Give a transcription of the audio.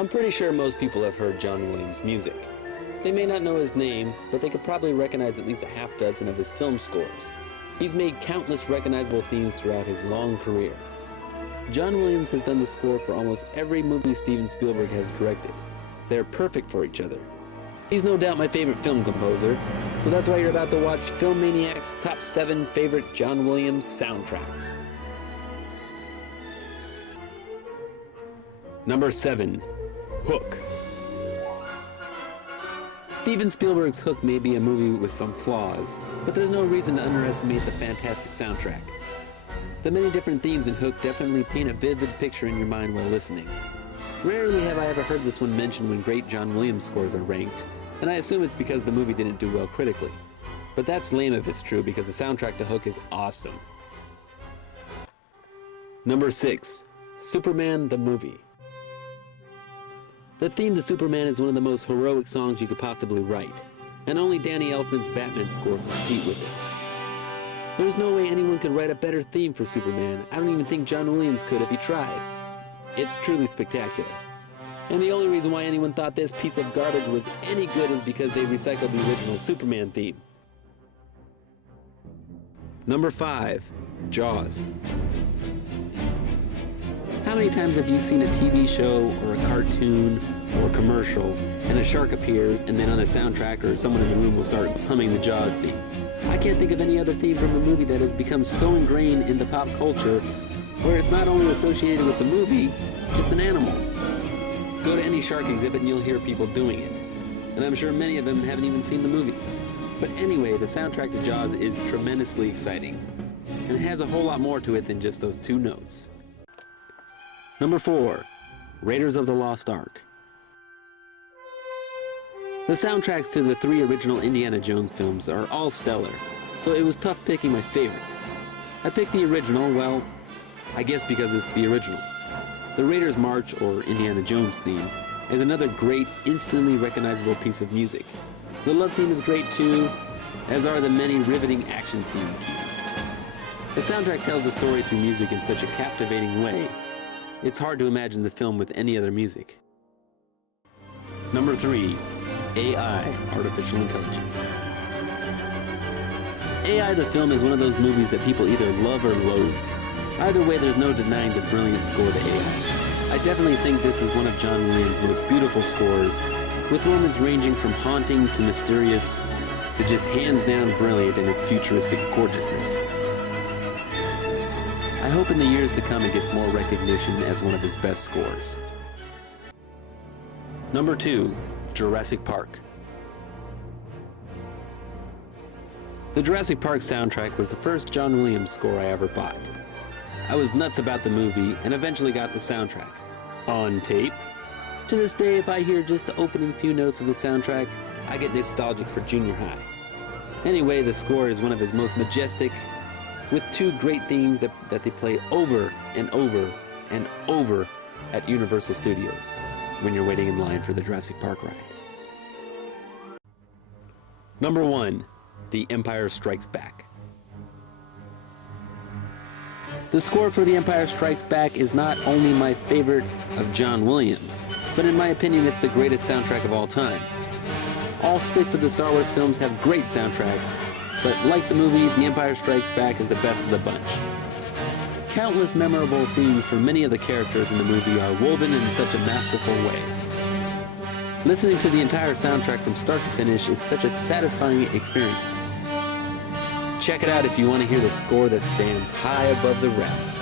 I'm pretty sure most people have heard John Williams' music. They may not know his name, but they could probably recognize at least a half dozen of his film scores. He's made countless recognizable themes throughout his long career. John Williams has done the score for almost every movie Steven Spielberg has directed. They're perfect for each other. He's no doubt my favorite film composer, so that's why you're about to watch Film Maniac's Top 7 Favorite John Williams Soundtracks. Number 7. Hook. Steven Spielberg's Hook may be a movie with some flaws, but there's no reason to underestimate the fantastic soundtrack. The many different themes in Hook definitely paint a vivid picture in your mind while listening. Rarely have I ever heard this one mentioned when great John Williams scores are ranked, and I assume it's because the movie didn't do well critically. But that's lame if it's true, because the soundtrack to Hook is awesome. Number 6. Superman the Movie. The theme to Superman is one of the most heroic songs you could possibly write, and only Danny Elfman's Batman score can compete with it. There's no way anyone could write a better theme for Superman. I don't even think John Williams could if he tried. It's truly spectacular. And the only reason why anyone thought this piece of garbage was any good is because they recycled the original Superman theme. Number 5. Jaws. How many times have you seen a TV show or a cartoon or a commercial and a shark appears and then on the soundtrack or someone in the room will start humming the Jaws theme? I can't think of any other theme from a movie that has become so ingrained into pop culture where it's not only associated with the movie, just an animal. Go to any shark exhibit and you'll hear people doing it. And I'm sure many of them haven't even seen the movie. But anyway, the soundtrack to Jaws is tremendously exciting. And it has a whole lot more to it than just those 2 notes. Number 4. Raiders of the Lost Ark. The soundtracks to the 3 original Indiana Jones films are all stellar, so it was tough picking my favorite. I picked the original, well, I guess because it's the original. The Raiders March, or Indiana Jones theme, is another great, instantly recognizable piece of music. The love theme is great too, as are the many riveting action scene cues. The soundtrack tells the story through music in such a captivating way, it's hard to imagine the film with any other music. Number 3. AI, Artificial Intelligence. AI the film is one of those movies that people either love or loathe. Either way, there's no denying the brilliant score to AI. I definitely think this is one of John Williams' most beautiful scores, with moments ranging from haunting to mysterious to just hands down brilliant in its futuristic gorgeousness. I hope in the years to come it gets more recognition as one of his best scores. Number 2. Jurassic Park. The Jurassic Park soundtrack was the first John Williams score I ever bought. I was nuts about the movie and eventually got the soundtrack on tape. To this day, if I hear just the opening few notes of the soundtrack, I get nostalgic for junior high. Anyway, the score is one of his most majestic, with 2 great themes that they play over and over and over at Universal Studios when you're waiting in line for the Jurassic Park ride. Number 1. The Empire Strikes Back. The score for The Empire Strikes Back is not only my favorite of John Williams, but in my opinion it's the greatest soundtrack of all time. All 6 of the Star Wars films have great soundtracks, but like the movie, The Empire Strikes Back is the best of the bunch. Countless memorable themes for many of the characters in the movie are woven in such a masterful way. Listening to the entire soundtrack from start to finish is such a satisfying experience. Check it out if you want to hear the score that stands high above the rest.